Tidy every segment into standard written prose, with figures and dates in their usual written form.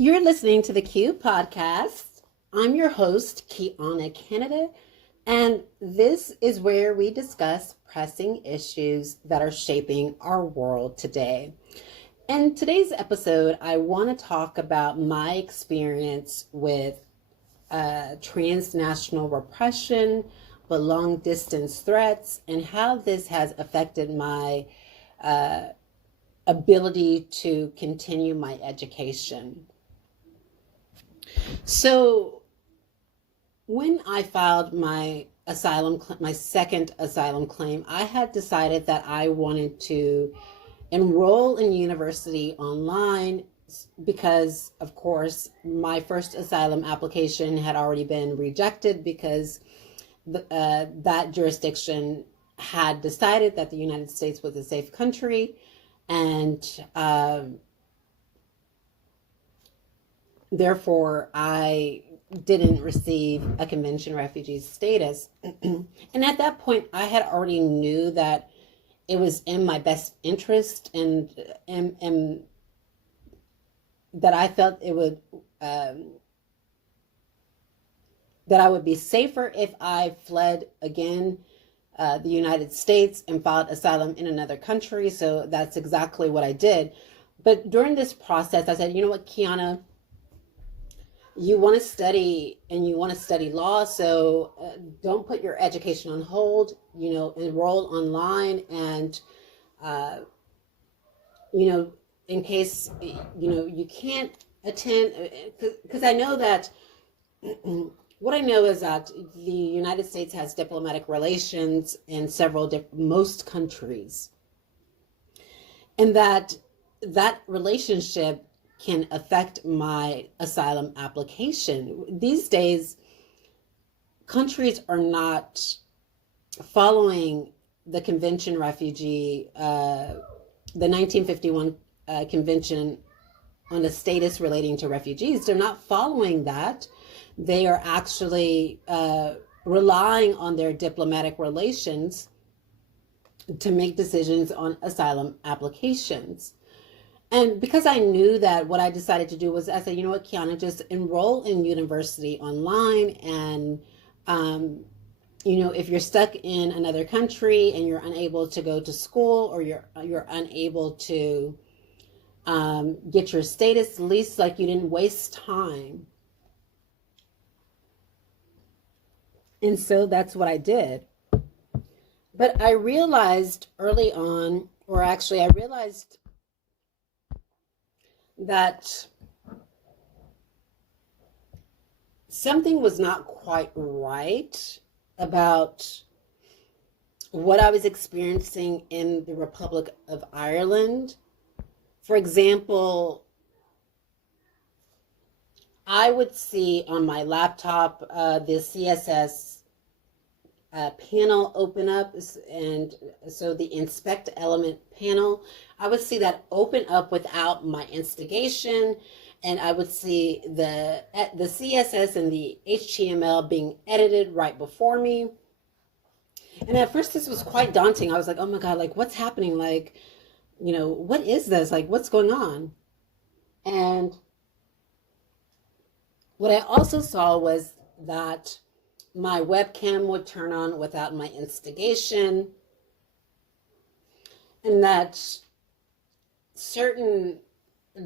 You're listening to the Q podcast. I'm your host, Kiana Canada, and this is where we discuss pressing issues that are shaping our world today. In today's episode, I want to talk about my experience with transnational repression, but long distance threats, and how this has affected my ability to continue my education. So when I filed my second asylum claim, I had decided that I wanted to enroll in university online because, of course, my first asylum application had already been rejected because that jurisdiction had decided that the United States was a safe country, and therefore I didn't receive a convention refugee status. And at that point, I had already knew that it was in my best interest, and that I felt it would that I would be safer if I fled again the United States and filed asylum in another country. So that's exactly what I did. But during this process, I said, you know what, Kiana, you want to study and you want to study law, so don't put your education on hold, enroll online, and in case you can't attend, because I know that what I know is that the United States has diplomatic relations in most countries, and that relationship can affect my asylum application. These days, countries are not following the convention refugee, the 1951 convention on the status relating to refugees. They're not following that. They are actually relying on their diplomatic relations to make decisions on asylum applications. And because I knew that, what I decided to do was, I said, you know what, Kiana, just enroll in university online. And, if you're stuck in another country and you're unable to go to school, or you're unable to get your status, at least like you didn't waste time. And so that's what I did. But I realized early on, or actually I realized that something was not quite right about what I was experiencing in the Republic of Ireland. For example, I would see on my laptop the CSS panel open up, and so the inspect element panel, I would see that open up without my instigation, and I would see the CSS and the HTML being edited right before me. And at first this was quite daunting. I was like, oh my God, like what's happening? Like, what is this? Like, what's going on? And what I also saw was that my webcam would turn on without my instigation, and that certain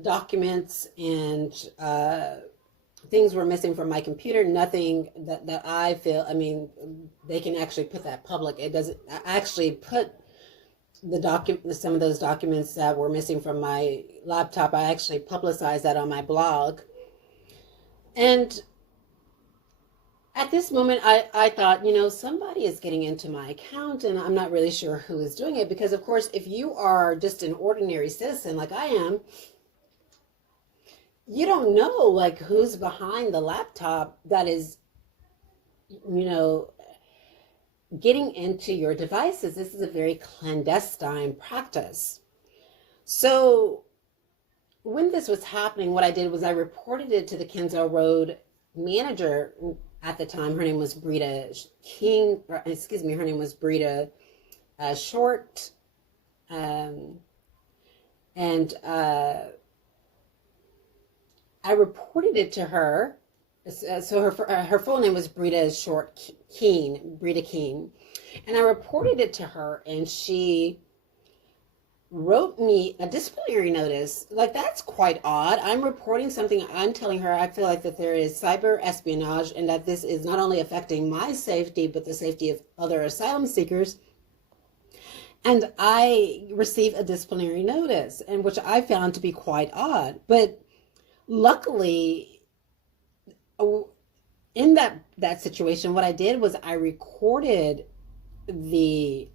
documents and things were missing from my computer. Nothing that I feel, they can actually put that public. It doesn't, I actually put some of those documents that were missing from my laptop, I actually publicized that on my blog. And at this moment, I thought, somebody is getting into my account, and I'm not really sure who is doing it, because of course, if you are just an ordinary citizen like I am, you don't know like who's behind the laptop that is, getting into your devices. This is a very clandestine practice. So when this was happening, what I did was I reported it to the Kensal Road manager at the time. Her name was Brita King, or excuse me, her name was Brita Short. And I reported it to her. So her full name was Brita Keene. And I reported it to her, and she wrote me a disciplinary notice. Like, that's quite odd. I'm reporting something. I'm telling her I feel like that there is cyber espionage and that this is not only affecting my safety, but the safety of other asylum seekers. And I received a disciplinary notice, and which I found to be quite odd. But luckily, in that situation, what I did was I recorded the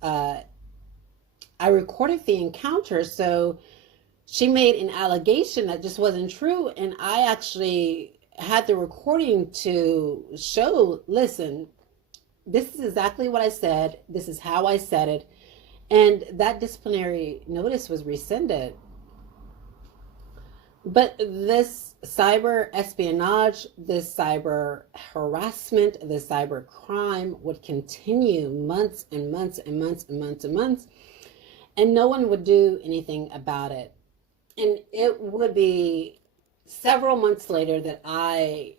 encounter. So she made an allegation that just wasn't true, and I actually had the recording to show, listen, this is exactly what I said, this is how I said it, and that disciplinary notice was rescinded. But this cyber espionage, this cyber harassment, this cyber crime would continue months and months and months and months and months, and no one would do anything about it. And it would be several months later that I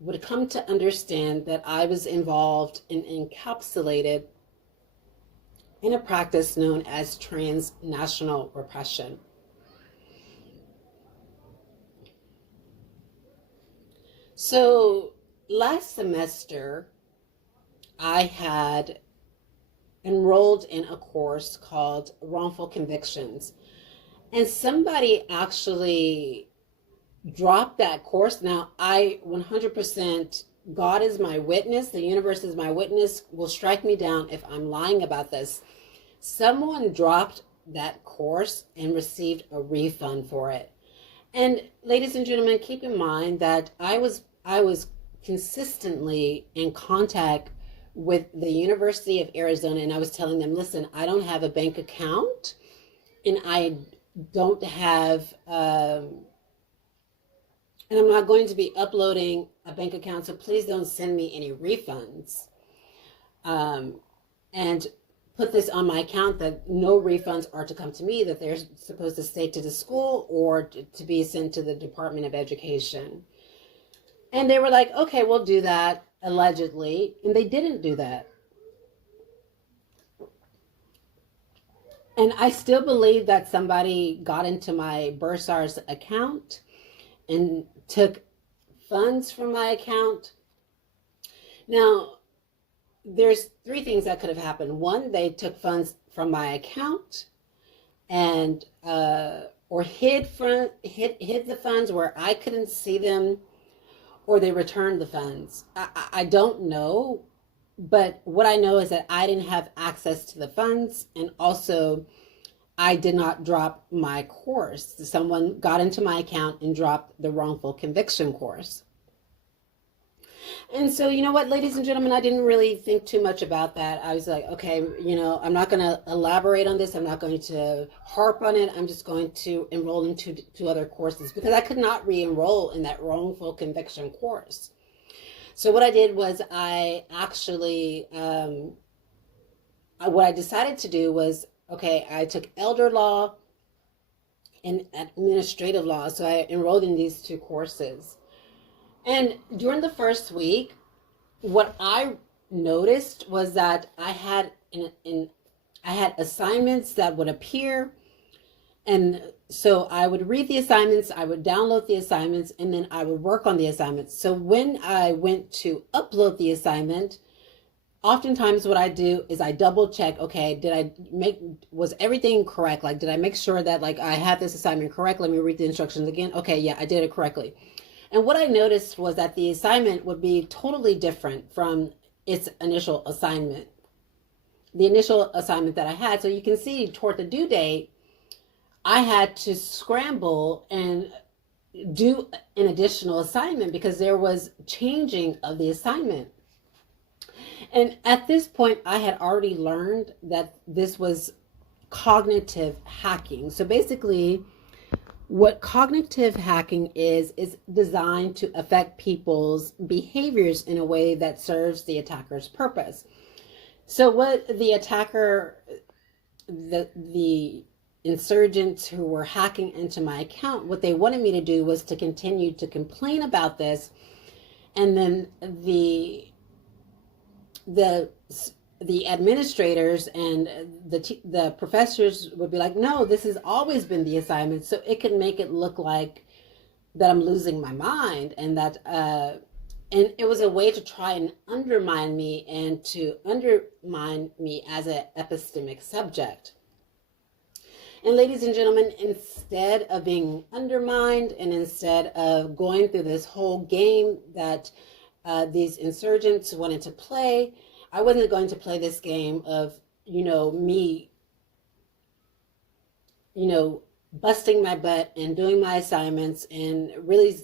would come to understand that I was involved and encapsulated in a practice known as transnational repression. So last semester, I had enrolled in a course called Wrongful Convictions. And somebody actually dropped that course. Now, I 100%, God is my witness, the universe is my witness, will strike me down if I'm lying about this. Someone dropped that course and received a refund for it. And ladies and gentlemen, keep in mind that I was consistently in contact with the University of Arizona, and I was telling them, listen, I don't have a bank account, and I don't have, and I'm not going to be uploading a bank account, so please don't send me any refunds. And put this on my account that no refunds are to come to me, that they're supposed to stay to the school or to be sent to the Department of Education. And they were like, okay, we'll do that, allegedly. And they didn't do that. And I still believe that somebody got into my Bursar's account and took funds from my account. Now, there's three things that could have happened. One, they took funds from my account and or hid the funds where I couldn't see them, or they returned the funds. I don't know, but what I know is that I didn't have access to the funds, and also I did not drop my course. Someone got into my account and dropped the wrongful conviction course. And so, you know what, ladies and gentlemen, I didn't really think too much about that. I was like, okay, I'm not going to elaborate on this. I'm not going to harp on it. I'm just going to enroll in two other courses, because I could not re-enroll in that wrongful conviction course. So what I did was I actually, what I decided to do was, okay, I took elder law and administrative law. So I enrolled in these two courses. And during the first week, what I noticed was that I had assignments that would appear, and so I would read the assignments, I would download the assignments, and then I would work on the assignments. So when I went to upload the assignment, oftentimes what I do is I double check, okay, was everything correct? Like, did I make sure that I had this assignment correct? Let me read the instructions again. Okay, yeah, I did it correctly. And what I noticed was that the assignment would be totally different from its initial assignment, the initial assignment that I had. So you can see toward the due date, I had to scramble and do an additional assignment because there was changing of the assignment. And at this point, I had already learned that this was cognitive hacking. So basically, what cognitive hacking is designed to affect people's behaviors in a way that serves the attacker's purpose. So what the attacker, the insurgents who were hacking into my account, what they wanted me to do was to continue to complain about this. And then the administrators and the professors would be like, no, this has always been the assignment. So it could make it look like that I'm losing my mind, and that and it was a way to try and undermine me and to undermine me as an epistemic subject. And ladies and gentlemen, instead of being undermined and instead of going through this whole game that these insurgents wanted to play, I wasn't going to play this game of, me, busting my butt and doing my assignments and really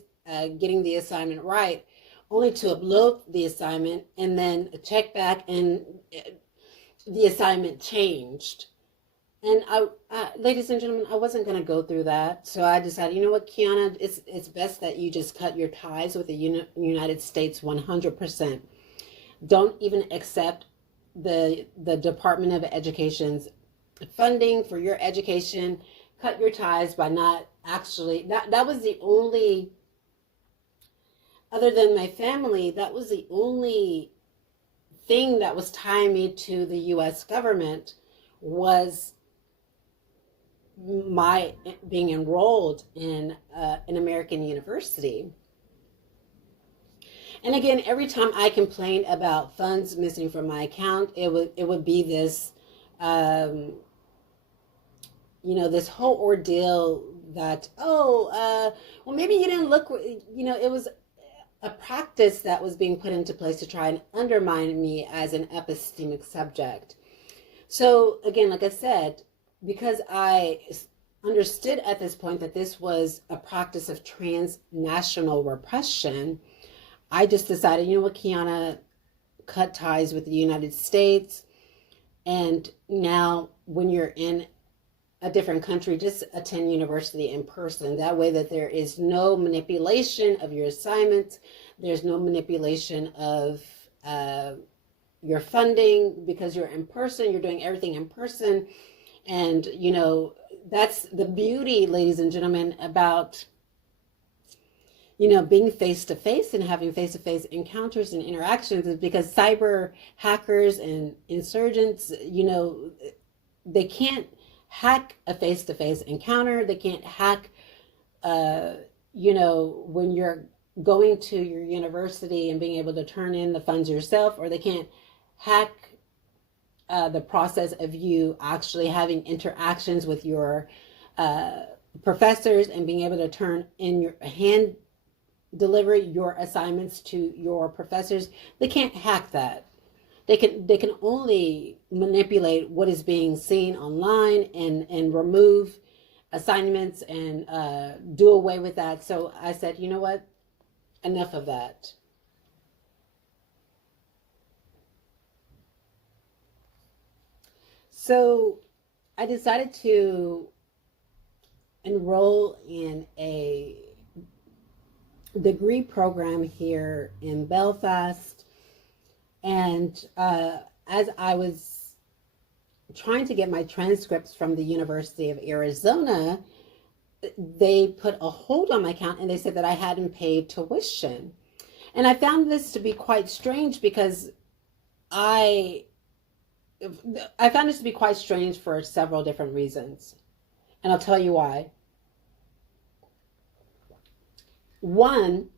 getting the assignment right, only to upload the assignment and then check back and the assignment changed. And ladies and gentlemen, I wasn't going to go through that. So I decided, you know what, Kiana, it's best that you just cut your ties with the United States 100%. Don't even accept the Department of Education's funding for your education. Cut your ties by not actually, that was the only, other than my family, that was the only thing that was tying me to the U.S. government, was my being enrolled in an American university. And again, every time I complained about funds missing from my account, it would be this, this whole ordeal that, well, maybe you didn't look, it was a practice that was being put into place to try and undermine me as an epistemic subject. So again, like I said, because I understood at this point that this was a practice of transnational repression, I just decided, you know what, Kiana, cut ties with the United States. And now when you're in a different country, just attend university in person. That way that there is no manipulation of your assignments. There's no manipulation of your funding, because you're in person, you're doing everything in person. And, that's the beauty, ladies and gentlemen, about, being face-to-face and having face-to-face encounters and interactions, is because cyber hackers and insurgents, they can't hack a face-to-face encounter. They can't hack, when you're going to your university and being able to turn in the funds yourself, or they can't hack the process of you actually having interactions with your professors and being able to turn in your hand deliver your assignments to your professors. They can't hack that. They can only manipulate what is being seen online and remove assignments and do away with that. So I said, you know what? Enough of that. So I decided to enroll in a degree program here in Belfast. And as I was trying to get my transcripts from the University of Arizona, they put a hold on my account and they said that I hadn't paid tuition. And I found this to be quite strange, because I found this to be quite strange for several different reasons. And I'll tell you why. One,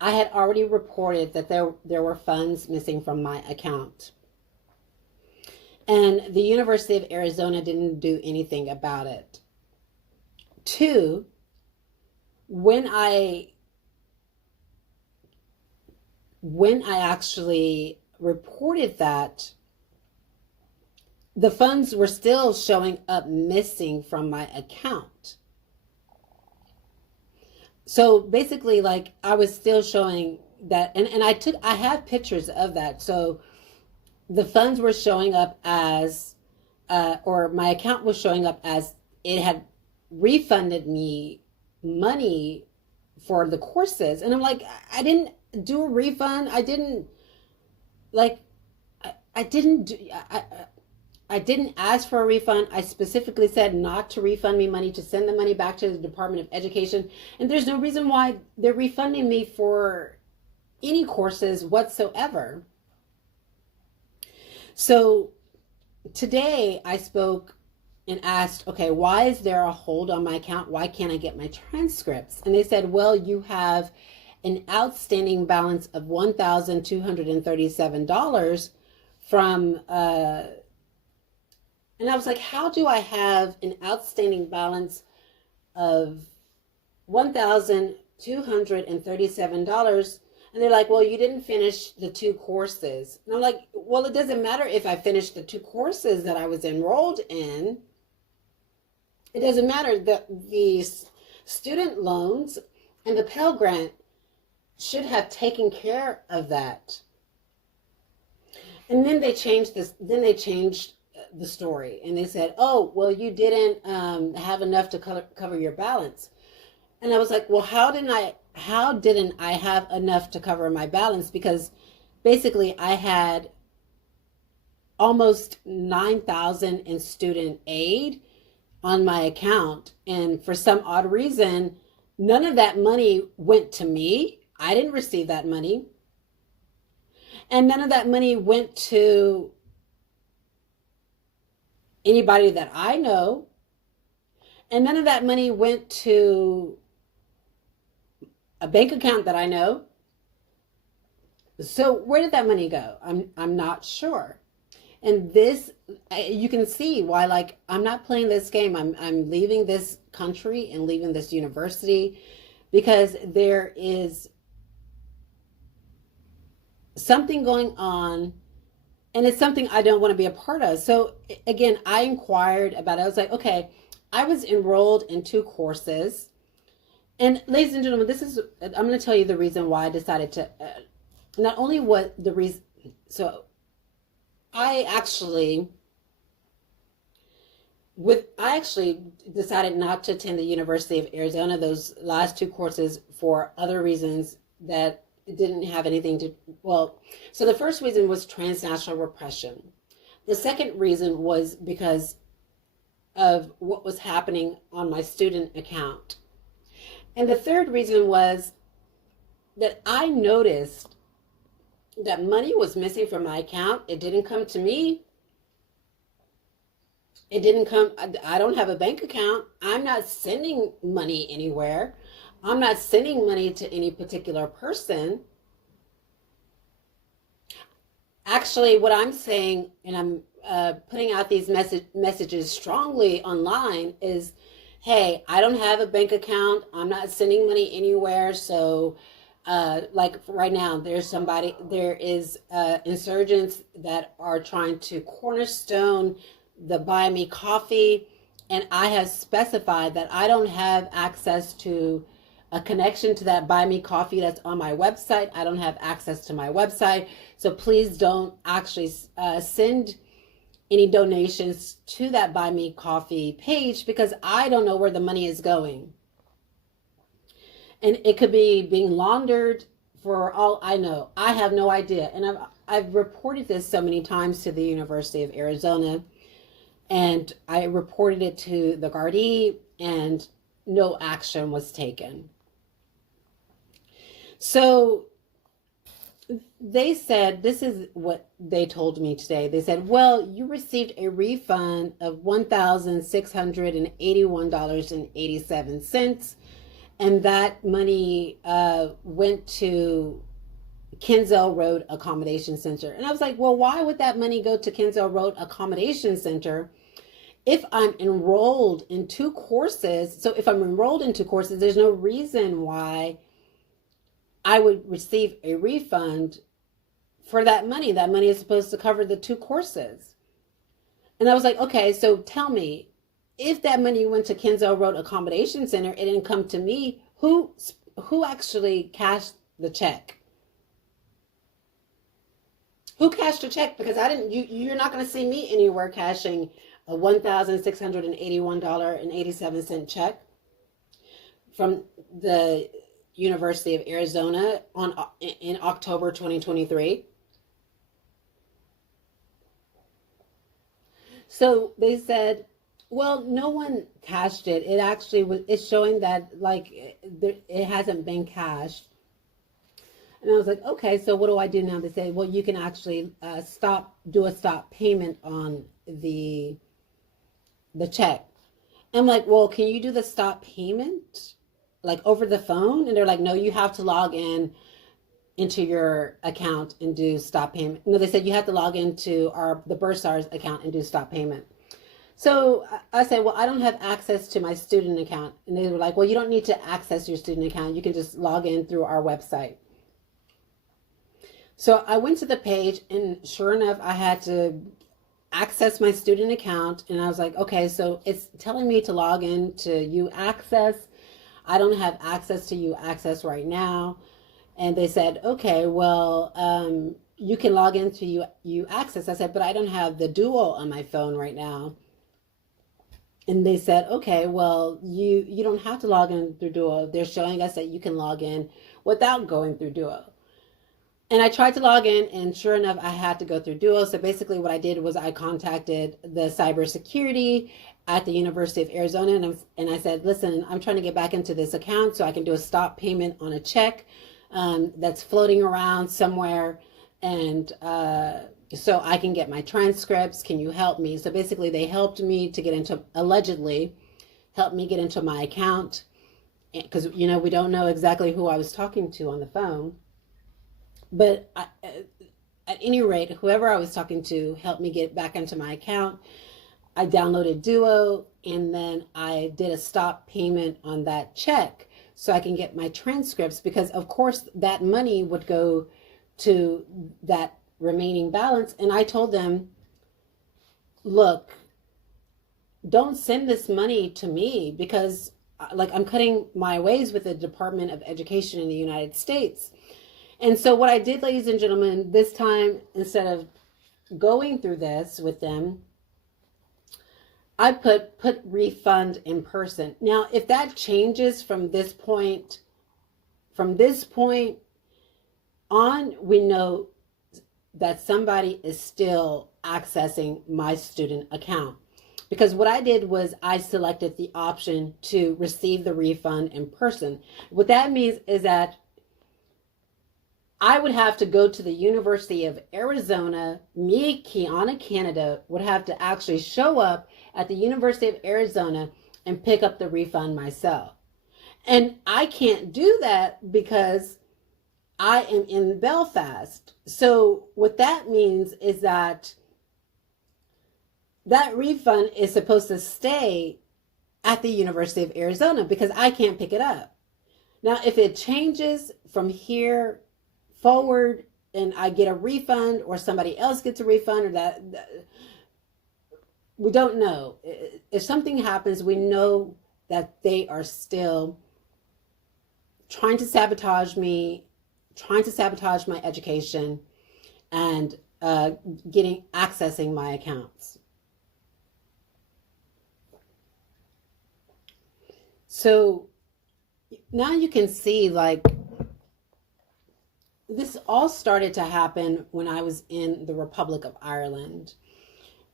I had already reported that there were funds missing from my account. And the University of Arizona didn't do anything about it. Two, when I actually reported that, the funds were still showing up missing from my account. So basically, like, I was still showing that, and I have pictures of that. So the funds were showing up as, or my account was showing up as it had refunded me money for the courses. And I'm like, I didn't do a refund. I didn't, like, I didn't do, I didn't ask for a refund. I specifically said not to refund me money, to send the money back to the Department of Education. And there's no reason why they're refunding me for any courses whatsoever. So today I spoke and asked, okay, why is there a hold on my account? Why can't I get my transcripts? And they said, well, you have an outstanding balance of $1,237 from, and I was like, how do I have an outstanding balance of $1,237? And they're like, well, you didn't finish the 2 courses. And I'm like, well, it doesn't matter if I finished the 2 courses that I was enrolled in. It doesn't matter. The student loans and the Pell Grant should have taken care of that. And then they changed this. Then they changed the story, and they said, "Oh, well, you didn't have enough to cover your balance." And I was like, "Well, how didn't I have enough to cover my balance? Because basically, I had almost $9,000 in student aid on my account, and for some odd reason, none of that money went to me. I didn't receive that money, and none of that money went to anybody that I know, and none of that money went to a bank account that I know. So where did that money go? I'm not sure. And this, you can see why, like, I'm not playing this game. I'm leaving this country and leaving this university because there is something going on, and it's something I don't want to be a part of. So again, I inquired about it. I was like, okay, I was enrolled in 2 courses. And ladies and gentlemen, I'm going to tell you the reason why I decided to, not only what the reason, so I actually decided not to attend the University of Arizona, those last 2 courses, for other reasons that didn't have anything to, well, so the first reason was transnational repression. The second reason was because of what was happening on my student account. And the third reason was that I noticed that money was missing from my account. It didn't come to me. It didn't come, I don't have a bank account. I'm not sending money anywhere. I'm not sending money to any particular person. Actually, what I'm saying, and I'm putting out these messages strongly online, is, hey, I don't have a bank account. I'm not sending money anywhere. So like right now, there is insurgents that are trying to cornerstone the Buy Me Coffee. And I have specified that I don't have access to a connection to that Buy Me Coffee that's on my website. I don't have access to my website. So please don't actually send any donations to that Buy Me Coffee page, because I don't know where the money is going. And it could be being laundered for all I know. I have no idea. And I've reported this so many times to the University of Arizona, and I reported it to the Gardaí, and no action was taken. So they said, this is what they told me today. They said, well, you received a refund of $1,681.87. And that money went to Kenzel Road Accommodation Center. And I was like, well, why would that money go to Kenzel Road Accommodation Center if I'm enrolled in 2 courses? So if I'm enrolled in 2 courses, there's no reason why I would receive a refund for that money. That money is supposed to cover the 2 courses. And I was like, okay, so tell me, if that money went to Kenzel Road Accommodation Center, it didn't come to me, who actually cashed the check? Who cashed the check? Because you're not going to see me anywhere cashing a $1,681.87 check from the University of Arizona in October 2023. So they said, well, no one cashed it. It actually was, it's showing that like it hasn't been cashed. And I was like, okay, so what do I do now? They say, well, you can actually do a stop payment on the check. I'm like, well, can you do the stop payment like over the phone? And they're like, no, you have to log in into your account and do stop payment. No, they said you have to log into the Bursar's account and do stop payment. So I said, well, I don't have access to my student account. And they were like, well, you don't need to access your student account. You can just log in through our website. So I went to the page, and sure enough, I had to access my student account. And I was like, okay, so it's telling me to log in to UAccess. I don't have access to UAccess right now. And they said, okay, well, you can log into UAccess. I said, but I don't have the Duo on my phone right now. And they said, okay, well, you don't have to log in through Duo. They're showing us that you can log in without going through Duo. And I tried to log in, and sure enough, I had to go through Duo. So basically what I did was I contacted the cybersecurity at the University of Arizona, and I said, listen, I'm trying to get back into this account so I can do a stop payment on a check that's floating around somewhere, and so I can get my transcripts. Can you help me? So basically they helped me to get into, allegedly, helped me get into my account, because, you know, we don't know exactly who I was talking to on the phone. But at any rate, whoever I was talking to helped me get back into my account. I downloaded Duo, and then I did a stop payment on that check so I can get my transcripts, because of course that money would go to that remaining balance. And I told them, look, don't send this money to me, because like I'm cutting my ways with the Department of Education in the United States. And so what I did, ladies and gentlemen, this time, instead of going through this with them, I put refund in person. Now, if that changes from this point on, we know that somebody is still accessing my student account. Because what I did was I selected the option to receive the refund in person. What that means is that I would have to go to the University of Arizona. Me, Kiana, Canada, would have to actually show up at the University of Arizona and pick up the refund myself. And I can't do that because I am in Belfast. So what that means is that that refund is supposed to stay at the University of Arizona, because I can't pick it up. Now, if it changes from here forward and I get a refund, or somebody else gets a refund, or that we don't know. If something happens, we know that they are still trying to sabotage me, trying to sabotage my education, and accessing my accounts. So now you can see, like, this all started to happen when I was in the Republic of Ireland.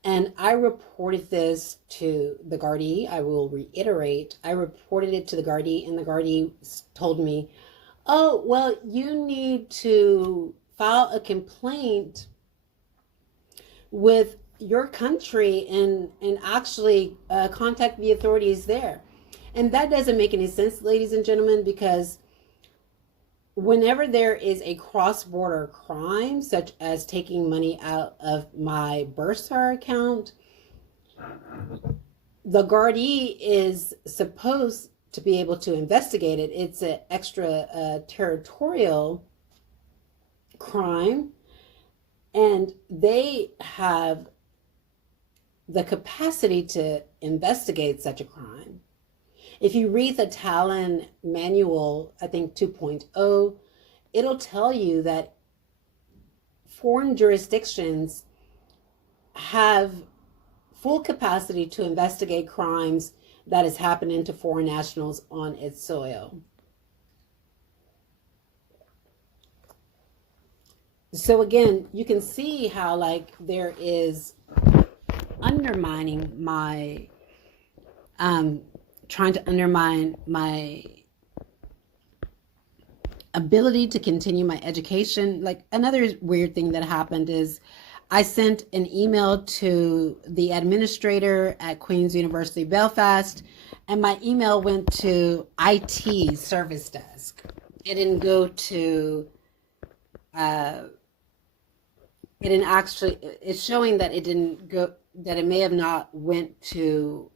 And I reported this to the Gardaí. I will reiterate, I reported it to the Gardaí, and the Gardaí told me, oh, well, you need to file a complaint with your country and actually contact the authorities there. And that doesn't make any sense, ladies and gentlemen, because whenever there is a cross-border crime, such as taking money out of my Bursar account, the Gardaí is supposed to be able to investigate it. It's an extra territorial crime, and they have the capacity to investigate such a crime. If you read the Talon manual, I think 2.0, it'll tell you that foreign jurisdictions have full capacity to investigate crimes that is happening to foreign nationals on its soil. So again, you can see how, like, there is undermining my, trying to undermine my ability to continue my education. Like, another weird thing that happened is I sent an email to the administrator at Queen's University Belfast, and my email went to IT service desk. It didn't go to, it didn't actually, it's showing that it didn't go, that it may have not went to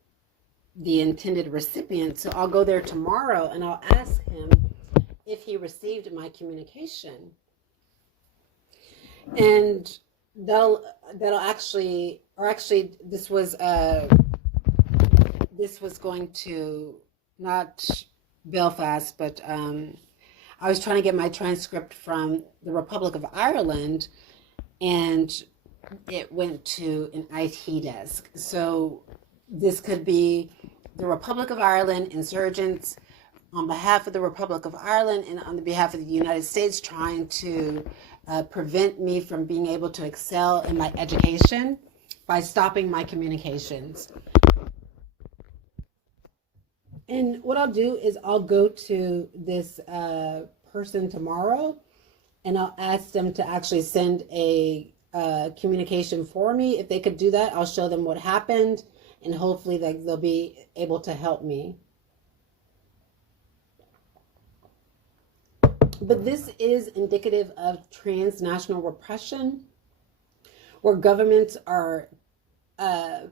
the intended recipient. So I'll go there tomorrow and I'll ask him if he received my communication. And that'll actually, or actually this was going to not Belfast, but I was trying to get my transcript from the Republic of Ireland, and it went to an IT desk. So this could be the Republic of Ireland, Insurgents, on behalf of the Republic of Ireland and on the behalf of the United States, trying to prevent me from being able to excel in my education by stopping my communications. And what I'll do is I'll go to this person tomorrow, and I'll ask them to actually send a communication for me. If they could do that, I'll show them what happened, and hopefully they'll be able to help me. But this is indicative of transnational repression, where governments are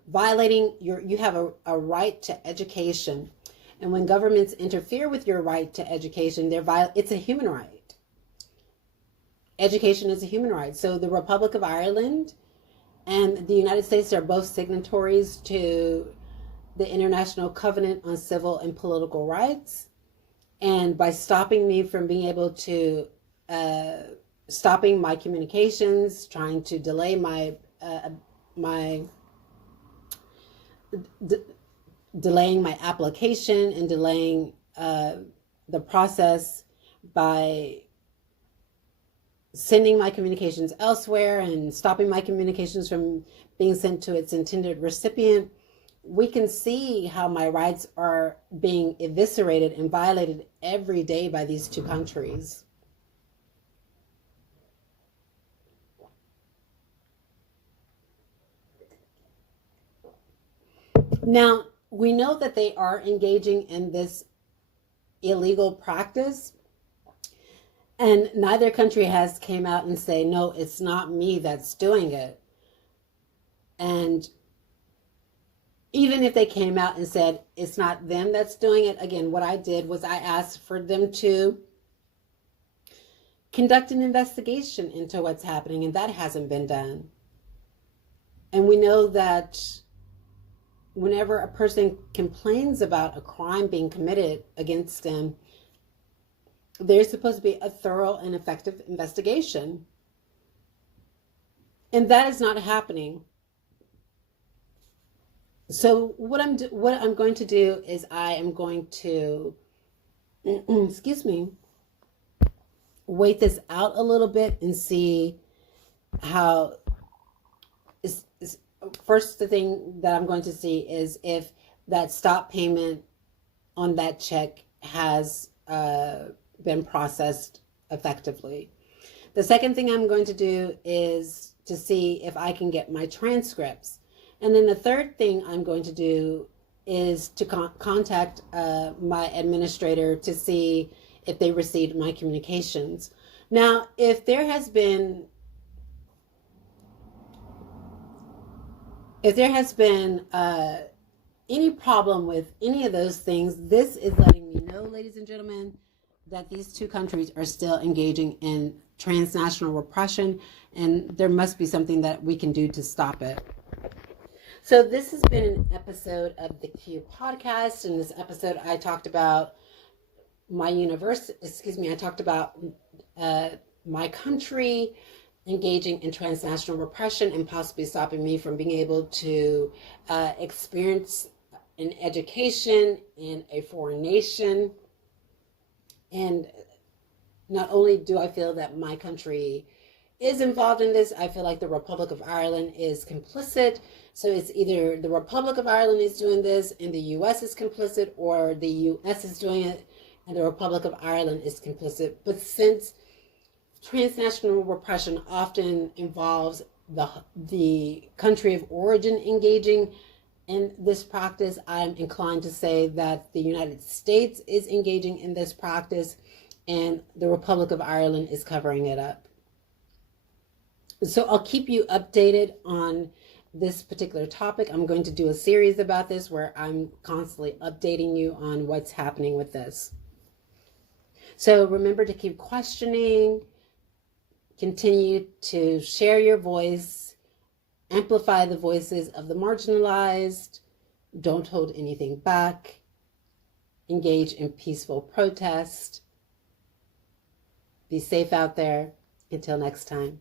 violating you have a right to education. And when governments interfere with your right to education, it's a human right. Education is a human right. So the Republic of Ireland and the United States are both signatories to the International Covenant on Civil and Political Rights. And by stopping me from being able to, stopping my communications, trying to delay delaying my application and delaying the process by sending my communications elsewhere and stopping my communications from being sent to its intended recipient, we can see how my rights are being eviscerated and violated every day by these two countries. Now, we know that they are engaging in this illegal practice, and neither country has came out and say, no, it's not me that's doing it. And even if they came out and said it's not them that's doing it, again, what I did was I asked for them to conduct an investigation into what's happening, and that hasn't been done. And we know that whenever a person complains about a crime being committed against them, there's supposed to be a thorough and effective investigation. And that is not happening. So what I'm going to do is I am going to, excuse me, wait this out a little bit and see how. First, the thing that I'm going to see is if that stop payment on that check has been processed effectively. The second thing I'm going to do is to see if I can get my transcripts. And then the third thing I'm going to do is to contact my administrator to see if they received my communications. Now, if there has been any problem with any of those things, this is letting me know, ladies and gentlemen, that these two countries are still engaging in transnational repression, and there must be something that we can do to stop it. So this has been an episode of the Q podcast. In this episode, I talked about my I talked about my country engaging in transnational repression and possibly stopping me from being able to experience an education in a foreign nation. And not only do I feel that my country is involved in this, I feel like the Republic of Ireland is complicit. So it's either the Republic of Ireland is doing this and the US is complicit, or the US is doing it and the Republic of Ireland is complicit. But since transnational repression often involves the country of origin engaging in this practice, I'm inclined to say that the United States is engaging in this practice and the Republic of Ireland is covering it up. So I'll keep you updated on this particular topic. I'm going to do a series about this where I'm constantly updating you on what's happening with this. So remember to keep questioning, continue to share your voice, amplify the voices of the marginalized, don't hold anything back, engage in peaceful protest. Be safe out there. Until next time.